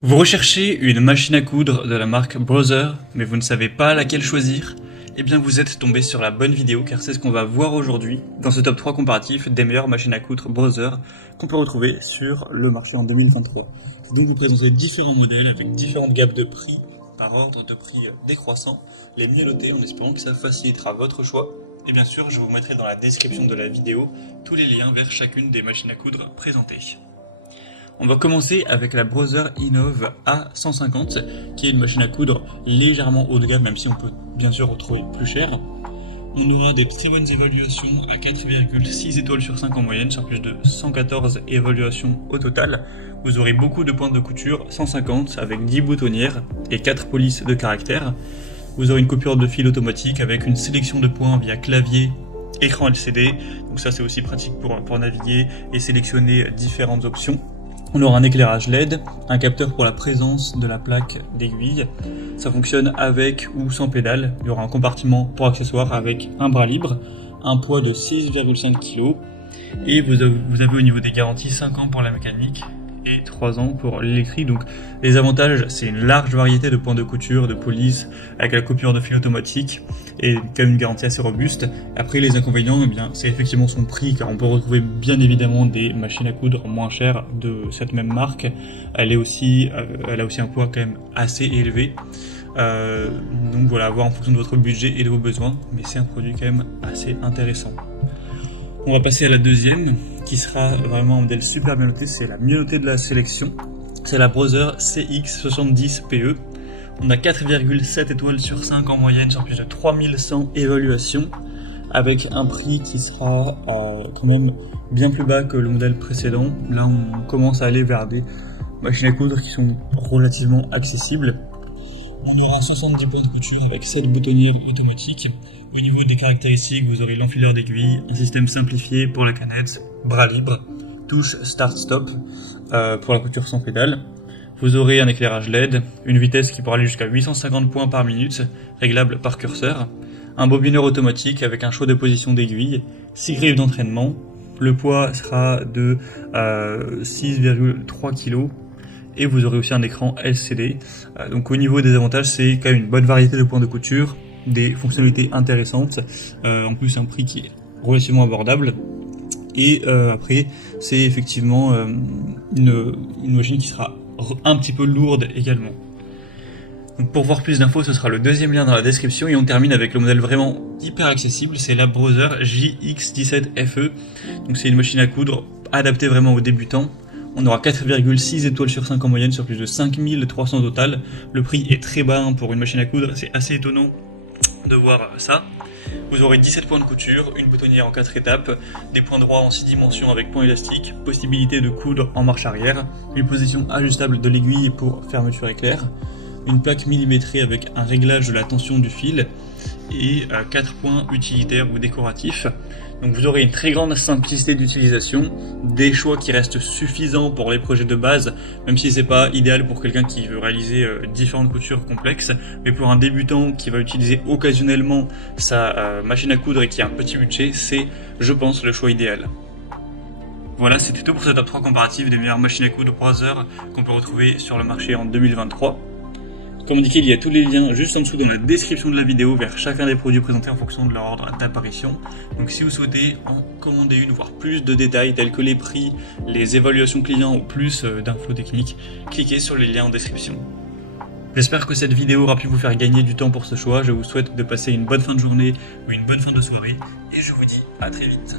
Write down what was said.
Vous recherchez une machine à coudre de la marque Brother, mais vous ne savez pas laquelle choisir? Eh bien vous êtes tombé sur la bonne vidéo car c'est ce qu'on va voir aujourd'hui dans ce top 3 comparatif des meilleures machines à coudre Brother qu'on peut retrouver sur le marché en 2023. Je vais donc vous présenter différents modèles avec différentes gammes de prix par ordre de prix décroissant, les mieux notés en espérant que ça facilitera votre choix. Et bien sûr, je vous mettrai dans la description de la vidéo tous les liens vers chacune des machines à coudre présentées. On va commencer avec la Brother Innov A150, qui est une machine à coudre légèrement haut de gamme, même si on peut bien sûr retrouver plus cher. On aura des très bonnes évaluations à 4,6 étoiles sur 5 en moyenne, sur plus de 114 évaluations au total. Vous aurez beaucoup de pointes de couture, 150 avec 10 boutonnières et 4 polices de caractère. Vous aurez une coupure de fil automatique avec une sélection de points via clavier, écran LCD, donc ça c'est aussi pratique pour naviguer et sélectionner différentes options. On aura un éclairage LED, un capteur pour la présence de la plaque d'aiguille. Ça fonctionne avec ou sans pédale. Il y aura un compartiment pour accessoires avec un bras libre, un poids de 6,5 kg. Et vous avez au niveau des garanties 5 ans pour la mécanique et 3 ans pour l'électrique. Donc les avantages, c'est une large variété de points de couture, de police, avec la coupure de fil automatique et quand même une garantie assez robuste. Après les inconvénients, eh bien, c'est effectivement son prix, car on peut retrouver bien évidemment des machines à coudre moins chères de cette même marque. Elle a aussi un poids quand même assez élevé. Donc voilà, à voir en fonction de votre budget et de vos besoins, mais c'est un produit quand même assez intéressant. On va passer à la deuxième, qui sera vraiment un modèle super bien noté, c'est la mieux notée de la sélection. C'est la Brother CX70PE. On a 4,7 étoiles sur 5 en moyenne sur plus de 3100 évaluations, avec un prix qui sera quand même bien plus bas que le modèle précédent. Là on commence à aller vers des machines à coudre qui sont relativement accessibles. On aura 70 points de couture avec 7 boutonnières automatiques. Au niveau des caractéristiques, vous aurez l'enfileur d'aiguille, un système simplifié pour la canette, bras libre, touche start-stop pour la couture sans pédale. Vous aurez un éclairage LED, une vitesse qui pourra aller jusqu'à 850 points par minute, réglable par curseur, un bobineur automatique avec un choix de position d'aiguille, 6 griffes d'entraînement, le poids sera de 6,3 kg et vous aurez aussi un écran LCD. Donc au niveau des avantages, c'est quand même une bonne variété de points de couture, des fonctionnalités intéressantes, en plus un prix qui est relativement abordable. Et après, c'est effectivement une machine qui sera un petit peu lourde également. Donc pour voir plus d'infos, ce sera le deuxième lien dans la description, et on termine avec le modèle vraiment hyper accessible, c'est la Brother JX17FE. Donc c'est une machine à coudre adaptée vraiment aux débutants. On aura 4,6 étoiles sur 5 en moyenne sur plus de 5300 total. Le prix est très bas pour une machine à coudre, c'est assez étonnant de voir ça. Vous aurez 17 points de couture, une boutonnière en 4 étapes, des points droits en 6 dimensions avec points élastiques, possibilité de coudre en marche arrière, une position ajustable de l'aiguille pour fermeture éclair, une plaque millimétrée avec un réglage de la tension du fil et 4 points utilitaires ou décoratifs. Donc vous aurez une très grande simplicité d'utilisation, des choix qui restent suffisants pour les projets de base, même si c'est pas idéal pour quelqu'un qui veut réaliser différentes coutures complexes, mais pour un débutant qui va utiliser occasionnellement sa machine à coudre et qui a un petit budget, c'est, je pense, le choix idéal. Voilà, c'était tout pour ce top 3 comparatif des meilleures machines à coudre Brother qu'on peut retrouver sur le marché en 2023. Comme indiqué, il y a tous les liens juste en dessous dans la description de la vidéo vers chacun des produits présentés en fonction de leur ordre d'apparition. Donc si vous souhaitez en commander une, voire plus de détails tels que les prix, les évaluations clients ou plus d'infos techniques, cliquez sur les liens en description. J'espère que cette vidéo aura pu vous faire gagner du temps pour ce choix. Je vous souhaite de passer une bonne fin de journée ou une bonne fin de soirée et je vous dis à très vite.